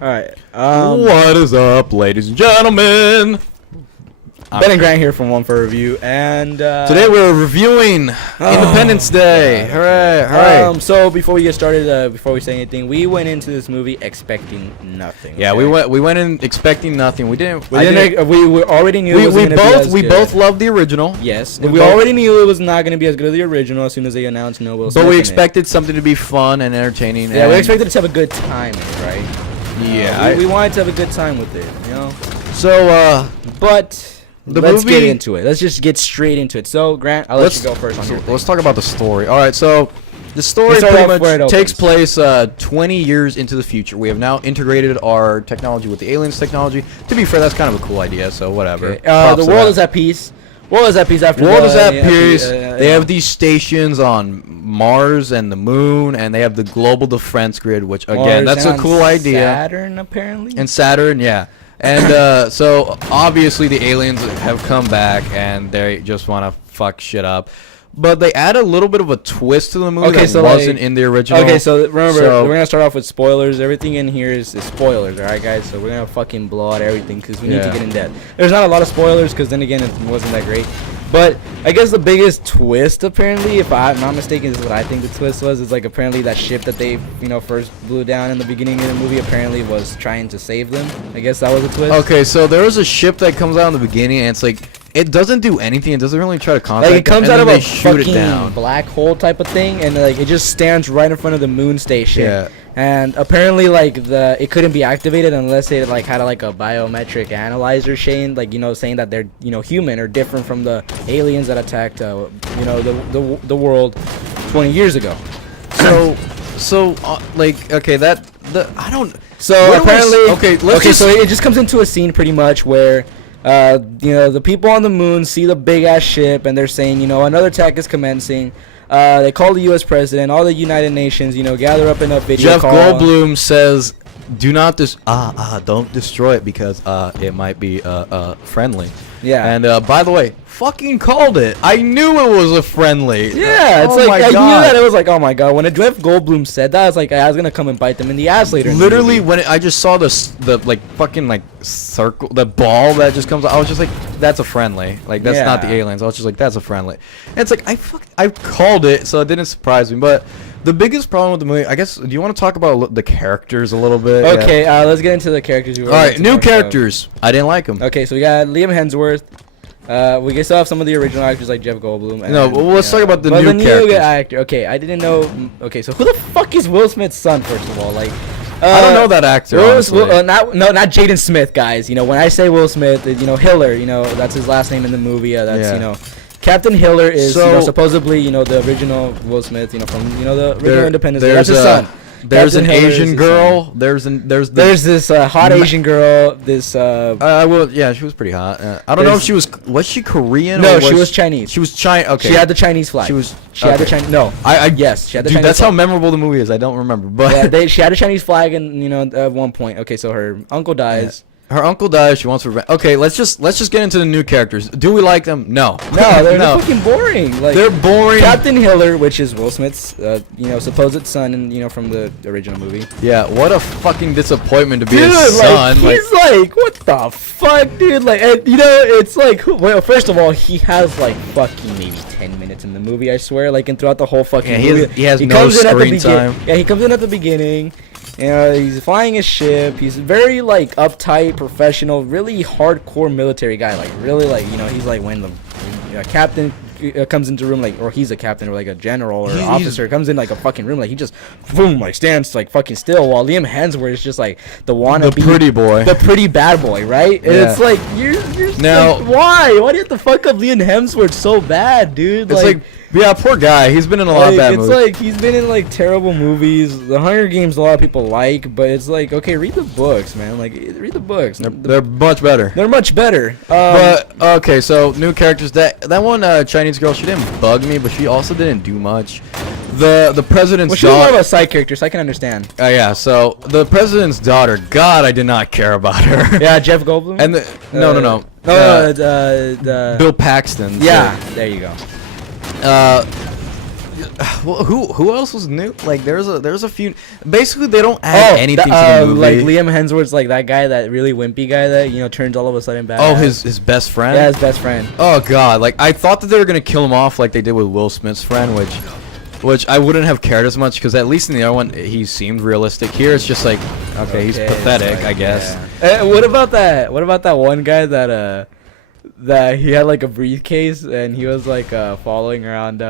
All right. What is up, ladies and gentlemen? Ben and Grant here from One for Review, and Today we're reviewing Independence Day. God. Hooray! So before we get started, before we say anything, we went into this movie expecting nothing. Yeah, okay? we went in expecting nothing. We didn't. We already knew it was gonna be as we good. both loved the original. Yes, We we both- already knew it was not going to be as good as the original as soon as they announced no Will Smith. But we in it. expected something to be fun and entertaining. Yeah, and we expected to have a good time, right? Yeah, we wanted to have a good time with it, you know. So but the let's get movie- into it. Let's just get straight into it. So Grant, I'll let you go first on your thing. let's talk about the story. All right, so the story Let's start pretty off where it much takes opens. place 20 years into the future. We have now integrated our technology with the aliens' technology. To be fair, that's kind of a cool idea. So whatever. Okay. Props The to world that. is at peace. World is at peace after World the, is at yeah, peace. They yeah. have these stations on Mars and the Moon, and they have the global defense grid, which again, Mars that's a and cool idea. Saturn, apparently. And Saturn, yeah. And so obviously the aliens have come back, and they just want to fuck shit up. But they add a little bit of a twist to the movie Okay, that so, wasn't like- in the original. Okay, so remember, So- we're gonna start off with spoilers. Everything in here is spoilers, all right, guys? So we're gonna fucking blow out everything because we need to Yeah. get in depth. There's not a lot of spoilers because then again, it wasn't that great. But I guess the biggest twist, apparently, if I'm not mistaken, is what I think the twist was. Is like apparently that ship that they, first blew down in the beginning of the movie apparently was trying to save them. I guess that was a twist. Okay, so there was a ship that comes out in the beginning, and it's like it doesn't do anything. It doesn't really try to contact. Like it comes them, out and of then a they shoot it fucking down. black hole type of thing, and like it just stands right in front of the moon station. Yeah. And apparently, like it couldn't be activated unless it like had like a biometric analyzer saying saying that they're human or different from the aliens that attacked the world 20 years ago. So like okay, I don't. So Where do I s- apparently, okay, let's just- so it just comes into a scene pretty much where, the people on the moon see the big ass ship and they're saying, another attack is commencing. They call the U.S. president, all the United Nations, gather up in a video Jeff call. Goldblum says, "Do not don't destroy it because it might be friendly." Yeah. And by the way, fucking called it. I knew it was a friendly. Yeah, it's Oh like my I knew God. that it was like, oh my god. When Jeff Goldblum said that, I was like, I was gonna come and bite them in the ass later. in the Literally, movie. when I just saw the like fucking like circle, the ball that just comes out, I was just like, that's a friendly. Like that's not the Yeah. aliens. I was just like, that's a friendly. And it's like I called it, so it didn't surprise me. But the biggest problem with the movie, I guess, do you want to talk about the characters a little bit? Okay, let's get into the characters. All right, new characters. I didn't like them. Okay, so we got Liam Hemsworth. We still have some of the original actors like Jeff Goldblum. And, No, well, let's talk about the but new characters. actor. Okay, I didn't know. Okay, so who the fuck is Will Smith's son? First of all, like, I don't know that actor. Honestly. not Jaden Smith, guys. When I say Will Smith, Hiller. That's his last name in the movie. That's Yeah. Captain Hiller is So- supposedly the original Will Smith. From the original Independence Day. That's there's his son. There's Captain an Hiller is Asian his girl. son. There's This hot Asian girl. This well, yeah, she was pretty hot. I don't know if she was she Korean? no, or she was Chinese. She was Chinese. Okay. She had the Chinese flag. She had the Chinese. No. Yes, she had the Dude, Chinese that's how flag. memorable the movie is. I don't remember, but Yeah, she had a Chinese flag, and at one point. Okay, so her uncle dies. her uncle dies. She wants revenge. Okay, let's just get into the new characters. Do we like them? No. No, they're fucking boring. Like They're boring. Captain Hiller, which is Will Smith's, supposed son, and from the original movie. Yeah, what a fucking disappointment to be Dude, his son. like he's like, what the fuck, dude? Like, and, it's like, well, first of all, he has like fucking maybe 10 minutes in the movie, I swear. Like, and throughout the whole fucking Yeah, movie, he has no comes in at the screen time. Yeah, he comes in at the beginning. He's flying his ship. He's very like uptight, professional, really hardcore military guy. Like really, like he's like when the captain comes into room, like, or he's a captain or like a general or officer comes in like a fucking room, like he just boom, like stands like fucking still, while Liam Hemsworth is just like the wannabe, pretty boy, the pretty bad boy, right? And Yeah. it's like you're Now- like, why do you have to fuck up Liam Hemsworth so bad, dude? it's like yeah, poor guy. He's been in a lot of bad it's movies. like he's been in like terrible movies. The Hunger Games a lot of people like, but it's like, okay, read the books, man. Like read the books. They're much better. They're much better. But okay, so new characters. That one Chinese girl, she didn't bug me, but she also didn't do much. The president's well, she was more daughter. of a side character, so I can understand. Yeah, so the president's daughter. God, I did not care about her. Yeah, Jeff Goldblum. And no. The Bill Paxton. yeah, there you go. Well, who else was new? Like there's a few. Basically, they don't add anything to the movie. Like Liam Hemsworth's like that guy, that really wimpy guy that turns all of a sudden bad. Oh, his best friend. Yeah, his best friend. Oh god, like I thought that they were gonna kill him off like they did with Will Smith's friend, which I wouldn't have cared as much because at least in the other one he seemed realistic. Here it's just like okay, he's pathetic, I guess. Yeah. What about that? What about that one guy that he had like a briefcase and he was like following around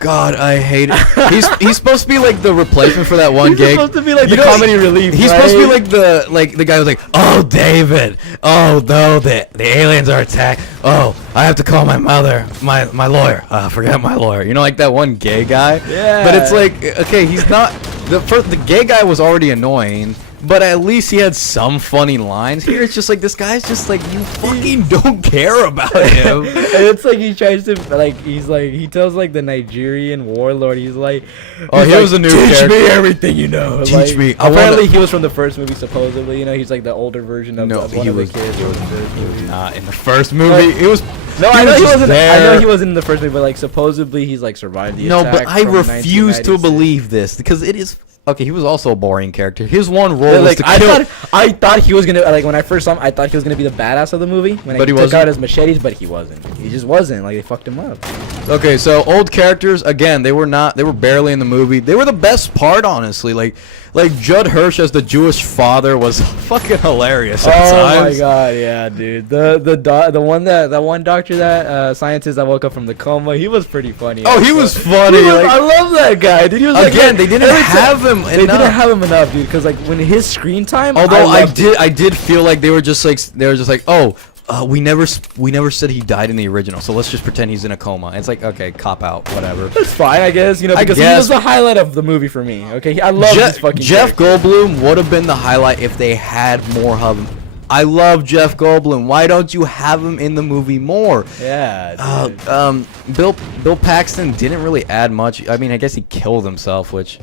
God, I hate it. He's supposed to be like the replacement for that one he's gig. supposed to be like the comedy relief. He's supposed to be like the guy who's like, oh David, oh no, the aliens are attacked. Oh, I have to call my mother, my lawyer. Forget my lawyer. You know, like that one gay guy. Yeah. But it's like, okay, he's not the gay guy was already annoying. But at least he had some funny lines. Here it's just like this guy's just like you fucking don't care about him. And it's like he tries to he tells like the Nigerian warlord, he's like, oh, he was a new character. Teach me everything you know. Teach me. Apparently he was from the first movie supposedly. He's like the older version of, no, one of the kids. He was not in the first movie. It was. No, I know he wasn't. I know he wasn't in the first movie, but like supposedly he's like survived the attack. No, but I from refuse to 1996. believe this because it is. Okay, he was also a boring character. His one role was to kill. I thought he was gonna like when I first saw him. I thought he was gonna be the badass of the movie when he took out his machetes, but he wasn't. He just wasn't. Like they fucked him up. Okay, so old characters again. They were not. They were barely in the movie. They were the best part, honestly. Like Judd Hirsch as the Jewish father was fucking hilarious. At Oh times. my god, yeah, dude. The one doctor that scientist that woke up from the coma. He was pretty funny. Oh, he was funny. I love that guy, dude. He was again. They didn't have him. They didn't have him enough, dude. Because like when his screen time. Although I did feel like they were just like oh. We never said he died in the original, so let's just pretend he's in a coma. It's like, okay, cop out, whatever. That's fine, I guess. Because he was the highlight of the movie for me. Okay, I love this fucking Jeff character. Goldblum would have been the highlight if they had more of him. I love Jeff Goldblum. Why don't you have him in the movie more? Yeah. Dude. Bill Paxton didn't really add much. I mean, I guess he killed himself, which.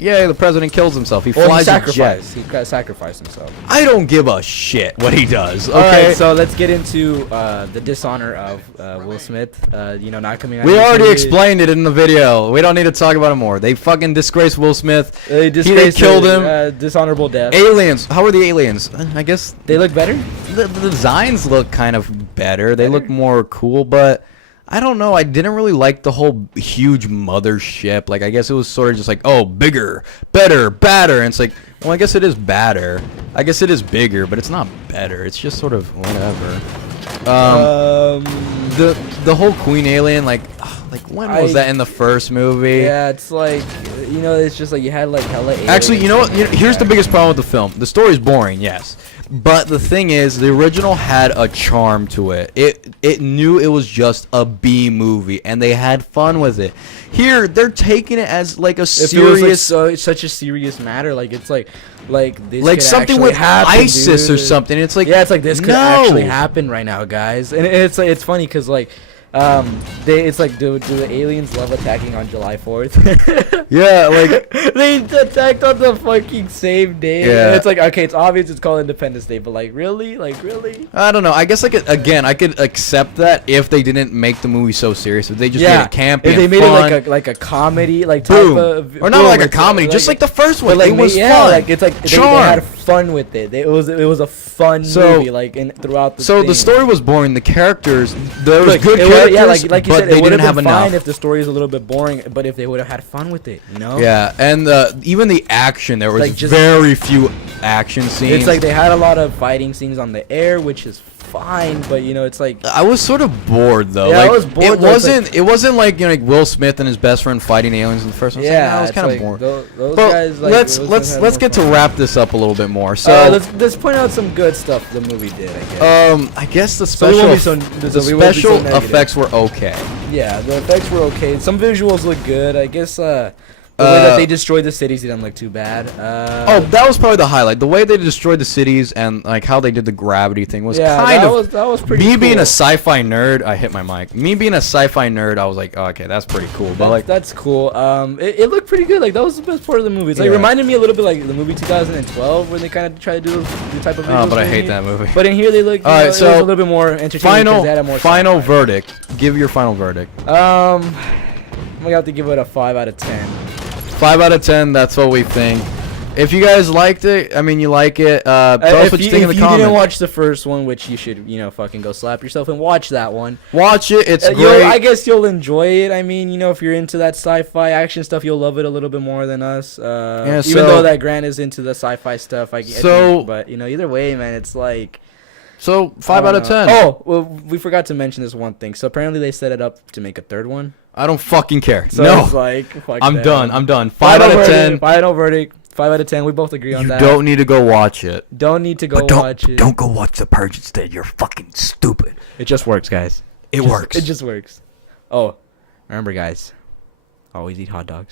Yeah, the president kills himself. He flies a jet. He sacrificed himself. I don't give a shit what he does. Okay, alright, so let's get into the dishonor of Will Smith. Not coming out. We already explained it in the video. We don't need to talk about it more. They fucking disgraced Will Smith. They killed him. Dishonorable death. Aliens. How are the aliens? I guess they look better. The designs look kind of better. They look more cool, but. I don't know. I didn't really like the whole huge mothership. Like, I guess it was sort of just like, oh, bigger, better, badder. And it's like, well, I guess it is badder. I guess it is bigger, but it's not better. It's just sort of whatever. The whole Queen alien, like when was that in the first movie? Yeah, it's like, it's just like you had like hella aliens. Actually, you know what? Here's the biggest problem with the film. The story's boring, yes. But the thing is, the original had a charm to it. It knew it was just a B movie, and they had fun with it. Here, they're taking it as like a serious, it's such a serious matter. Like it's like this, like something with ISIS or something. It's like it's like this could actually happen right now, guys. And it's like it's funny because like. It's like, do the aliens love attacking on July 4th? Yeah, like they attacked on the fucking same day. Yeah, and it's like, okay, it's obvious it's called Independence Day, but like really? I don't know. I guess I could accept that if they didn't make the movie so serious. If they just made it campy, if they made fun, it like a comedy, like type of, or not like a comedy, just like the first one. Like, it was fun. Like it's like they had fun with it. It was a fun movie, like throughout the. So the story was boring. The characters, there was good characters. Yeah, like you said, they didn't have enough. Fine if the story is a little bit boring, but if they would have had fun with it, Yeah, and even the action, there was like very few action scenes. It's like they had a lot of fighting scenes on the air, which is fine, but it's like I was sort of bored though. Yeah, like, I was bored. It wasn't like like Will Smith and his best friend fighting aliens in the first one. Yeah, it was kind of boring. Those but guys, like, let's get to wrap this up a little bit more. So let's point out some good stuff the movie did. I guess the special effects were okay. Yeah, the effects were okay. Some visuals look good. I guess the way that they destroyed the cities didn't look too bad. That was probably the highlight. The way they destroyed the cities and like how they did the gravity thing was that was pretty cool. Me being a sci-fi nerd, I hit my mic. Me being a sci-fi nerd, I was like, oh, okay, that's pretty cool. But that's cool. It looked pretty good. Like that was the best part of the movie. It's like reminded me a little bit like the movie 2012 when they kind of tried to do the type of visuals. Oh, but I hate that movie. But in here they look a little bit more entertaining. Final verdict. Give your final verdict. we have to give it a 5 out of 10. 5 out of 10. That's what we think. If you guys liked it, I mean, you like it. Tell us what you think in the comments. If you didn't watch the first one, which you should, fucking go slap yourself and watch that one. Watch it. It's great. I guess you'll enjoy it. I mean, if you're into that sci-fi action stuff, you'll love it a little bit more than us. Even though that Grant is into the sci-fi stuff, I think, but either way, man, it's like. So 5 out of 10. Oh, well, we forgot to mention this one thing. So apparently they set it up to make a third one. I don't fucking care. So no. It's like, fuck I'm that. done. I'm done. 5 out of 10. Final verdict. 5 out of 10. We both agree on that. You don't need to go watch it. Don't need to go watch it. Don't go watch The Purge instead. You're fucking stupid. It just works, guys. It works. It just works. Oh, remember, guys. Always eat hot dogs.